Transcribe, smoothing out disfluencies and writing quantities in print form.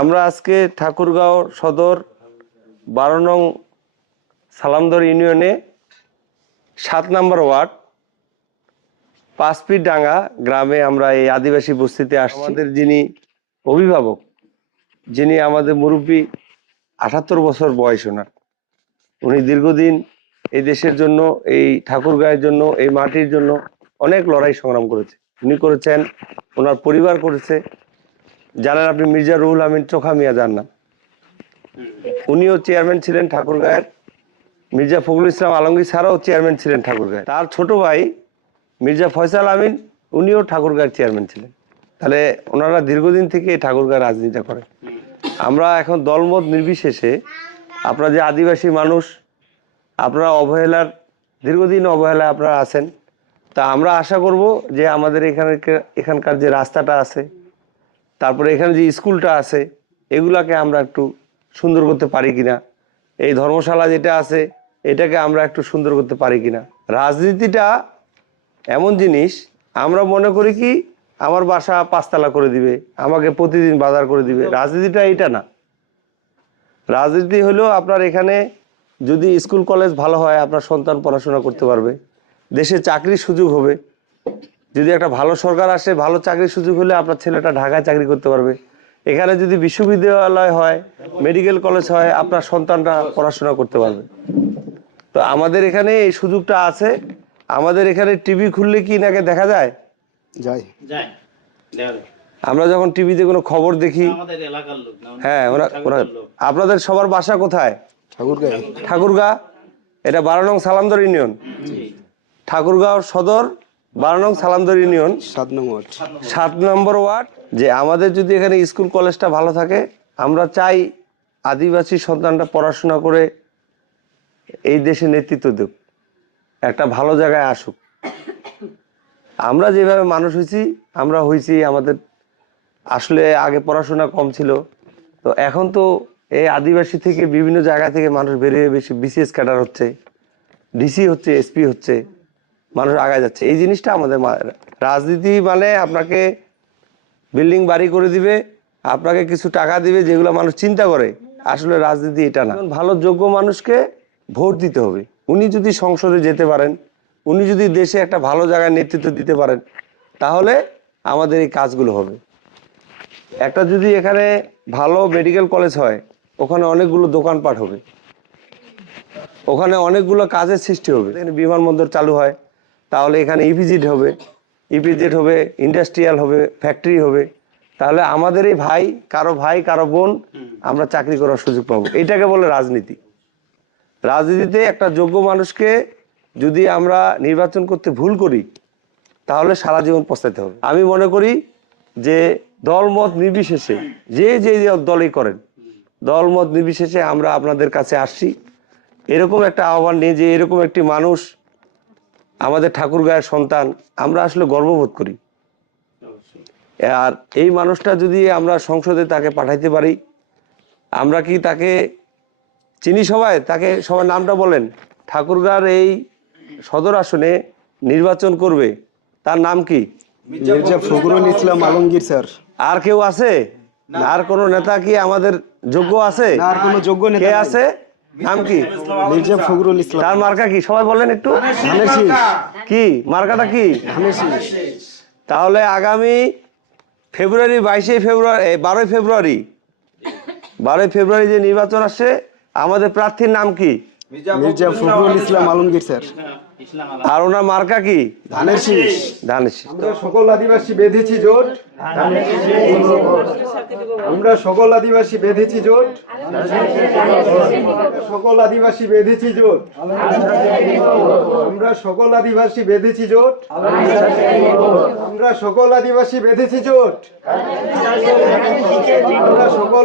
আমরা আজকে ঠাকুরগাঁও সদর 12 নং সালামদর ইউনিয়নে 7 নম্বর ওয়ার্ড 5 ফিট ডাঙ্গা গ্রামে আমরা এই আদিবাসী বস্তিতে আসছি। আমাদের যিনি অভিভাবক, যিনি আমাদের মুরব্বী, 78 বছর বয়স ওনার। উনি দীর্ঘদিন এই দেশের জন্য, এই ঠাকুরগাঁয়ের জন্য, এই মাটির জন্য অনেক লড়াই সংগ্রাম করেছে। উনি করেছেন, ওনার পরিবার করেছে। জানেন আপনি মির্জা রুহুল আমিন চোখা মিয়া যার নাম, উনিও চেয়ারম্যান ছিলেন ঠাকুরগাঁয়ের। মির্জা ফখরুল ইসলাম আলমগীর ছাড়াও চেয়ারম্যান ছিলেন ঠাকুরগাঁয়ের। তার ছোট ভাই মির্জা ফয়সাল আমিন, উনিও ঠাকুরগাঁয়ের চেয়ারম্যান ছিলেন। তাহলে ওনারা দীর্ঘদিন থেকে ঠাকুরগাঁয়ের রাজনীতিটা করে। আমরা এখন দলমত নির্বিশেষে, আপনারা যে আদিবাসী মানুষ, আপনারা অবহেলার, দীর্ঘদিন অবহেলায় আপনারা আছেন। তা আমরা আশা করব যে আমাদের এখানকার যে রাস্তাটা আছে, তারপরে এখানে যে স্কুলটা আছে, এগুলাকে আমরা একটু সুন্দর করতে পারি কিনা, এই ধর্মশালা যেটা আছে এটাকে আমরা একটু সুন্দর করতে পারি কিনা। রাজনীতিটা এমন জিনিস, আমরা মনে করি কি আমার বাসা 5 তলা করে দিবে, আমাকে প্রতিদিন বাজার করে দিবে। রাজনীতিটা এটা না। রাজনীতি হলো আপনার এখানে যদি স্কুল কলেজ ভালো হয়, আপনার সন্তান পড়াশোনা করতে পারবে, দেশে চাকরির সুযোগ হবে। যদি একটা ভালো সরকার আসে, ভালো চাকরির সুযোগ হলে আপনার ছেলেটা ঢাকায় চাকরি করতে পারবে। এখানে যদি বিশ্ববিদ্যালয় হয়, মেডিকেল কলেজ হয়, আপনার সন্তানরা পড়াশোনা করতে পারবে। তো আমাদের এখানে এই সুযোগটা আছে। আমাদের এখানে টিভি খুললে কি নাকি দেখা যায়, আমরা যখন টিভিতে কোনো খবর দেখি, হ্যাঁ, আপনাদের সবার বাসা কোথায়? ঠাকুরগাঁও। এটা 12 নং সালামদর ইউনিয়ন, ঠাকুরগাঁও সদর 12 নং সালামদর ইউনিয়ন, 7 নম্বর ওয়ার্ড। যে আমাদের যদি এখানে স্কুল কলেজটা ভালো থাকে, আমরা চাই আদিবাসী সন্তানটা পড়াশোনা করে এই দেশে নেতৃত্ব দেব, একটা ভালো জায়গায় আসুক। আমরা যেভাবে মানুষ হয়েছি, আমরা হয়েছি, আমাদের আসলে আগে পড়াশোনা কম ছিল। তো এখন তো এই আদিবাসী থেকে বিভিন্ন জায়গা থেকে মানুষ বেরিয়ে বেশি বিসিএস ক্যাডার হচ্ছে, ডিসি হচ্ছে, এসপি হচ্ছে, মানুষ আগায় যাচ্ছে। এই জিনিসটা আমাদের রাজনীতি মানে আপনাকে বিল্ডিং বাড়ি করে দিবে, আপনাকে কিছু টাকা দিবে, যেগুলো মানুষ চিন্তা করে। আসলে রাজনীতি এটা না। ভালো যোগ্য মানুষকে ভোট দিতে হবে। উনি যদি সংসদে যেতে পারেন, উনি যদি দেশে একটা ভালো জায়গায় নেতৃত্ব দিতে পারেন, তাহলে আমাদের এই কাজগুলো হবে। একটা যদি এখানে ভালো মেডিকেল কলেজ হয়, ওখানে অনেকগুলো দোকানপাট হবে, ওখানে অনেকগুলো কাজের সৃষ্টি হবে। বিমানবন্দর চালু হয়, তাহলে এখানে ইপিজেড হবে, ইন্ডাস্ট্রিয়াল হবে, ফ্যাক্টরি হবে। তাহলে আমাদের এই ভাই কারো বোন আমরা চাকরি করার সুযোগ পাবো। এটাকে বলে রাজনীতি। রাজনীতিতে একটা যোগ্য মানুষকে যদি আমরা নির্বাচন করতে ভুল করি, তাহলে সারা জীবন পস্তাতে হবে। আমি মনে করি যে দলমত নির্বিশেষে, যে দলই করেন, দলমত নির্বিশেষে আমরা আপনাদের কাছে আসছি এরকম একটা আহ্বান নিয়ে, যে এরকম একটি মানুষ আমাদের ঠাকুরগাঁয়ের সন্তান, আমরা আসলে গর্ববোধ করি। আর এই মানুষটা যদি আমরা সংসদে তাকে পাঠাইতে পারি, আমরা কি তাকে চিনি সবাই? তাকে সবার নামটা বলেন। ঠাকুরগাঁর এই সদর আসনে নির্বাচন করবে, তার নাম কি? মির্জা ফখরুল ইসলাম আলমগীর স্যার। আর কেউ আছে? আর কোন নেতা কি আমাদের যোগ্য আছে? আর কোনো যোগ্য নেতা কে আছে? নাম কি? মির্জা ফখরুল ইসলাম। তার মার্কা কি সবাই বলেন একটু? ধানের শীষ। কি মার্কাটা কি? ধানের শীষ। তাহলে আগামী ফেব্রুয়ারি 12 ফেব্রুয়ারি যে নির্বাচন আসছে, আমাদের প্রার্থীর নাম কি? মির্জা ফখরুল ইসলাম আলমগীর স্যার। আর ওনার মার্কা কি? ধানের শীষ। ধানের শীষ। আমরা সকল আদিবাসী বেঁধেছি জোট, আমরা সকল আদিবাসী বেঁধেছি জোট, সকল আদিবাসী বেঁধেছি জোট, আমরা সকল আদিবাসী বেঁধেছি জোট, আমরা সকল আদিবাসী বেঁধেছি জোট, আমরা সকল